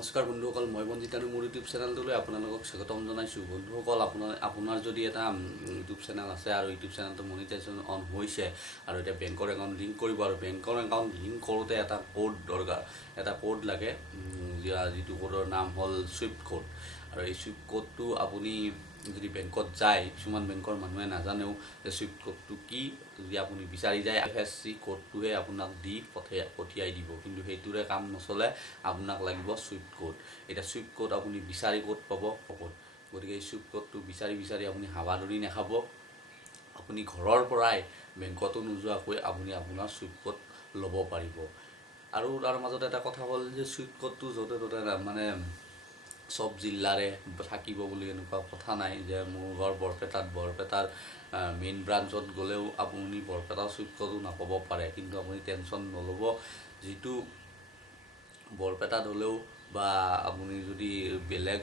নমস্কাৰ বন্ধুসকল, মই বঞ্জিত আৰু মোৰ ইউটিউব চেনেলটোলৈ আপোনালোকক স্বাগতম জনাইছোঁ। বন্ধুসকল, আপোনাৰ যদি এটা ইউটিউব চেনেল আছে আৰু ইউটিউব চেনেলটো মনিটাইজেশ্যন অন হৈছে আৰু এতিয়া বেংকৰ একাউণ্ট লিংক কৰিব আৰু বেংকৰ একাউণ্ট লিংক কৰোঁতে এটা কোড দৰকাৰ, এটা কোড লাগে, যিটো কোডৰ নাম হ'ল চুইফ্ট কোড। আৰু এই চুইফ্ট কোডটো আপুনি যদি বেংকত যায়, কিছুমান বেংকৰ মানুহে নাজানেও যে চুইফ্ট কোডটো কি। যদি আপুনি বিচাৰি যায় FSC কোডটোহে আপোনাক দি পঠিয়াই দিব, কিন্তু সেইটোৰে কাম নচলে, আপোনাক লাগিব চুইফ্ট কোড। এতিয়া চুইফ্ট কোড আপুনি বিচাৰি ক'ত পাব, গতিকে এই চুইফ্ট কোডটো বিচাৰি আপুনি হাবাধৰি নাখাব। আপুনি ঘৰৰ পৰাই বেংকতো নোযোৱাকৈ আপুনি আপোনাৰ চুইফ্ট কোড ল'ব পাৰিব। আৰু তাৰ মাজত এটা কথা হ'ল যে চুইফ্ট কোডটো য'তে ত'তে মানে চব জিলাৰে থাকিব বুলি এনেকুৱা কথা নাই, যে মোৰ ঘৰ বৰপেটাৰ মেইন ব্ৰাঞ্চত গ'লেও আপুনি বৰপেটাৰ চুইফ্ট কোডো নাপাব পাৰে। কিন্তু আপুনি টেনশ্যন নল'ব, যিটো বৰপেটাত হ'লেও বা আপুনি যদি বেলেগ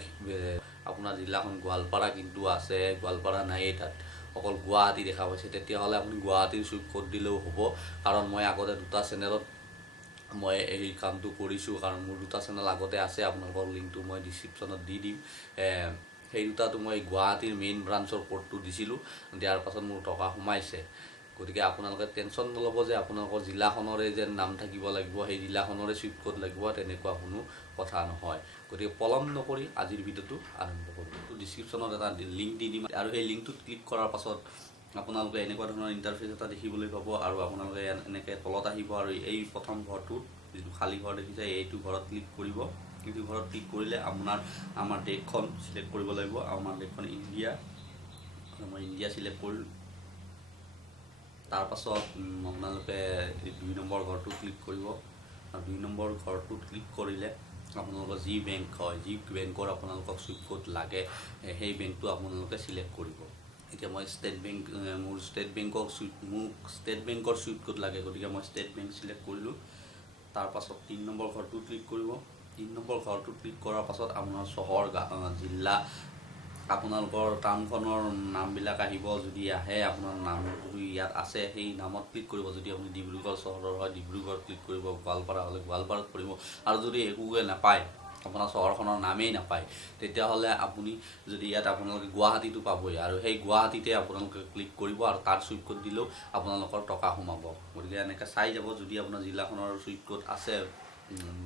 আপোনাৰ জিলাখন গোৱালপাৰা কিন্তু আছে, গোৱালপাৰা নায়েই, তাত অকল গুৱাহাটী দেখা পাইছে, তেতিয়াহ'লে আপুনি গুৱাহাটীৰ চুইফ্ট কোড দিলেও হ'ব। কাৰণ মই আগতে দুটা চেনেলত মই এই কামটো কৰিছোঁ, কাৰণ মোৰ দুটা চেনেল আগতে আছে, আপোনালোকৰ লিংকটো মই ডিছক্ৰিপশ্যনত দি দিম। সেই দুটাটো মই গুৱাহাটীৰ মেইন ব্ৰাঞ্চৰ কোডটো দিছিলোঁ, দিয়াৰ পাছত মোৰ টকা সোমাইছে। গতিকে আপোনালোকে টেনশ্যন নল'ব যে আপোনালোকৰ জিলাখনৰে যে নাম থাকিব লাগিব, সেই জিলাখনৰে চুইফ্ট কোড লাগিব, তেনেকুৱা কোনো কথা নহয়। গতিকে পলম নকৰি আজিৰ ভিডিঅ'টো আৰম্ভ কৰোঁ। ডিছক্ৰিপশ্যনত এটা লিংক দি দিম আৰু সেই লিংকটোত ক্লিক কৰাৰ পাছত আপোনালোকে এনেকুৱা ধৰণৰ ইণ্টাৰফেচ এটা দেখিবলৈ পাব। আৰু আপোনালোকে এনেকৈ তলত আহিব আৰু এই প্ৰথম ঘৰটোত যিটো খালী ঘৰ দেখিছে, এইটো ঘৰত ক্লিক কৰিব। এইটো ঘৰত ক্লিক কৰিলে আমাৰ দেশখন চিলেক্ট কৰিব লাগিব। আমাৰ দেশখন ইণ্ডিয়া, মই ইণ্ডিয়া চিলেক্ট কৰিলোঁ। তাৰপাছত আপোনালোকে 2 নম্বৰ ঘৰটো ক্লিক কৰিব। আৰু 2 নম্বৰ ঘৰটোত ক্লিক কৰিলে আপোনালোকৰ যি বেংক হয়, যি বেংকৰ আপোনালোকক চুইফ্ট কোড লাগে, সেই বেংকটো আপোনালোকে চিলেক্ট কৰিব। এতিয়া মই মোক ষ্টেট বেংকৰ চুইফ্ট কোড লাগে, গতিকে মই ষ্টেট বেংক চিলেক্ট কৰিলোঁ। তাৰপাছত 3 নম্বৰ ঘৰটো ক্লিক কৰিব। 3 নম্বৰ ঘৰটো ক্লিক কৰাৰ পাছত আপোনাৰ চহৰ, জিলা, আপোনালোকৰ টাউনখনৰ নামবিলাক আহিব। যদি আহে আপোনাৰ নাম যদি ইয়াত আছে, সেই নামত ক্লিক কৰিব। যদি আপুনি ডিব্ৰুগড় চহৰৰ হয়, ডিব্ৰুগড় ক্লিক কৰিব। গোৱালপাৰা হ'লে গোৱালপাৰাত কৰিব। আৰু যদি একোৱে নাপায়, আপোনাৰ চহৰখনৰ নামেই নাপায়, তেতিয়াহ'লে আপুনি যদি ইয়াত আপোনালোকে গুৱাহাটীটো পাবই, আৰু সেই গুৱাহাটীতে আপোনালোকে ক্লিক কৰিব আৰু তাৰ চুইফ্ট কোড দিলেও আপোনালোকৰ টকা সোমাব। গতিকে এনেকৈ চাই যাব, যদি আপোনাৰ জিলাখনৰ চুইফ্ট কোড আছে,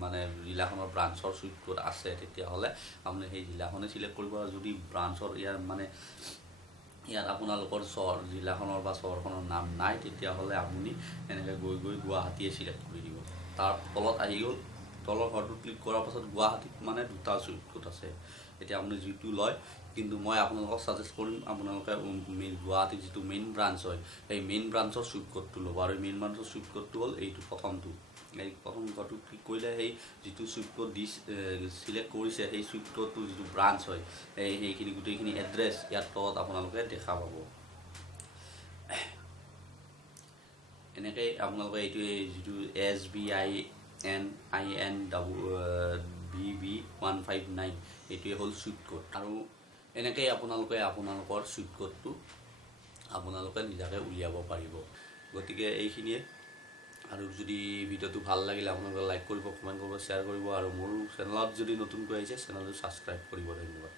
মানে জিলাখনৰ ব্ৰাঞ্চৰ চুইফ্ট কোড আছে, তেতিয়াহ'লে আপুনি সেই জিলাখনে চিলেক্ট কৰিব। আৰু যদি ব্ৰাঞ্চৰ ইয়াত আপোনালোকৰ জিলাখনৰ বা চহৰখনৰ নাম নাই, তেতিয়াহ'লে আপুনি এনেকৈ গৈ গুৱাহাটীয়ে চিলেক্ট কৰি দিব। তাৰ তলত আহি গ'ল, তলৰ ঘৰটো ক্লিক কৰাৰ পাছত গুৱাহাটীত মানে দুটা চুইফ্ট কোড আছে। এতিয়া আপুনি যিটো লয়, কিন্তু মই আপোনালোকক ছাজেষ্ট কৰিম আপোনালোকে গুৱাহাটীত যিটো মেইন ব্ৰাঞ্চ হয়, সেই মেইন ব্ৰাঞ্চৰ চুইফ্ট কোডটো ল'ব। আৰু মেইন ব্ৰাঞ্চৰ চুইফ্ট কোডটো হ'ল এইটো প্ৰথমটো। এই প্ৰথম ঘৰটো ক্লিক কৰিলে সেই যিটো চুইফ্ট কোড চিলেক্ট কৰিছে, সেই চুইফ্ট কোডটো যিটো ব্ৰাঞ্চ হয়, সেইখিনি গোটেইখিনি এড্ৰেছ ইয়াত তলত আপোনালোকে দেখা পাব। এনেকৈ আপোনালোকে এইটো যিটো SBININBB159 এইটোৱে হ'ল চুইফ্ট কোড। আৰু এনেকৈ আপোনালোকে আপোনালোকৰ চুইফ্ট কোডটো আপোনালোকে নিজাকৈ উলিয়াব পাৰিব। গতিকে এইখিনিয়ে। আৰু যদি ভিডিঅ'টো ভাল লাগিলে আপোনালোকে লাইক কৰিব, কমেণ্ট কৰিব, শ্বেয়াৰ কৰিব। আৰু মোৰ চেনেলত যদি নতুনকৈ আহিছে, চেনেলটো ছাবস্ক্ৰাইব কৰিব। ধন্যবাদ।